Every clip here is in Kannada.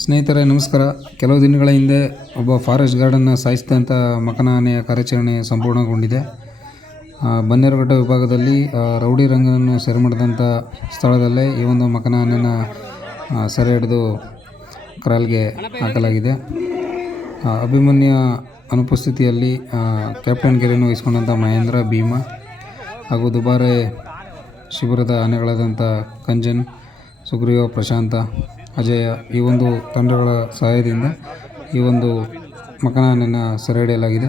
ಸ್ನೇಹಿತರೆ ನಮಸ್ಕಾರ. ಕೆಲವು ದಿನಗಳ ಹಿಂದೆ ಒಬ್ಬ ಫಾರೆಸ್ಟ್ ಗಾರ್ಡನ್ನ ಸಾಯಿಸಿದಂಥ ಮಕನಾನೆಯ ಕಾರ್ಯಾಚರಣೆ ಸಂಪೂರ್ಣಗೊಂಡಿದೆ. ಬನ್ನೇರುಘಟ್ಟ ವಿಭಾಗದಲ್ಲಿ ರೌಡಿ ರಂಗನನ್ನು ಸೆರೆ ಮಾಡಿದಂಥ ಸ್ಥಳದಲ್ಲೇ ಈ ಒಂದು ಮಕನಹನೆಯನ್ನು ಆ, ಸೆರೆ ಹಿಡಿದು ಕ್ರಾಲ್ಗೆ ಹಾಕಲಾಗಿದೆ. ಅಭಿಮನ್ಯ ಅನುಪಸ್ಥಿತಿಯಲ್ಲಿ ಕ್ಯಾಪ್ಟನ್ ಗೆರೆಯನ್ನು ವಹಿಸಿಕೊಂಡಂಥ ಮಹೇಂದ್ರ ಭೀಮ ಹಾಗೂ ದುಬಾರೆ ಶಿಬಿರದ ಆನೆಗಳಾದಂಥ ಕಂಜನ್ ಸುಗ್ರೀವ ಪ್ರಶಾಂತ ಅಜಯ ಈ ಒಂದು ತಂಡಗಳ ಸಹಾಯದಿಂದ ಈ ಒಂದು ಮಕನಹನೆಯನ್ನು ಸೆರೆ ಹಿಡಿಯಲಾಗಿದೆ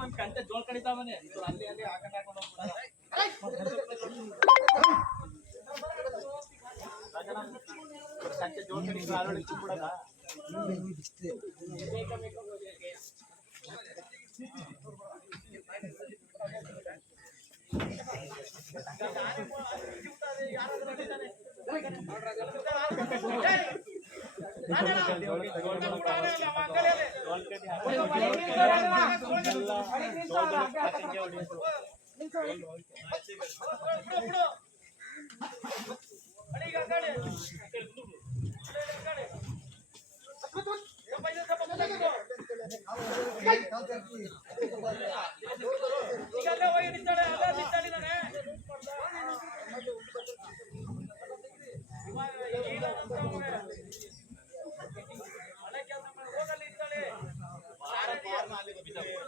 ಮುಂದಕ್ಕೊಂದ್ ಕಂಟೆ ಜೋಳ್ ಕಡಿತಾವನೆ ಅಲ್ಲಿ ಅಲ್ಲಿ ಹಾಕೊಂಡ್ ಹಾಕೊಂಡ್. ಕಂಟೆ ಜೋಳ್ ಕಡಿತು ಅದ್ರೊಳಗೆ ಚಿಕ್ಬಿಡೋದ? ಜೋಳ್ ಈಗ ಬಿಜಾಪುರ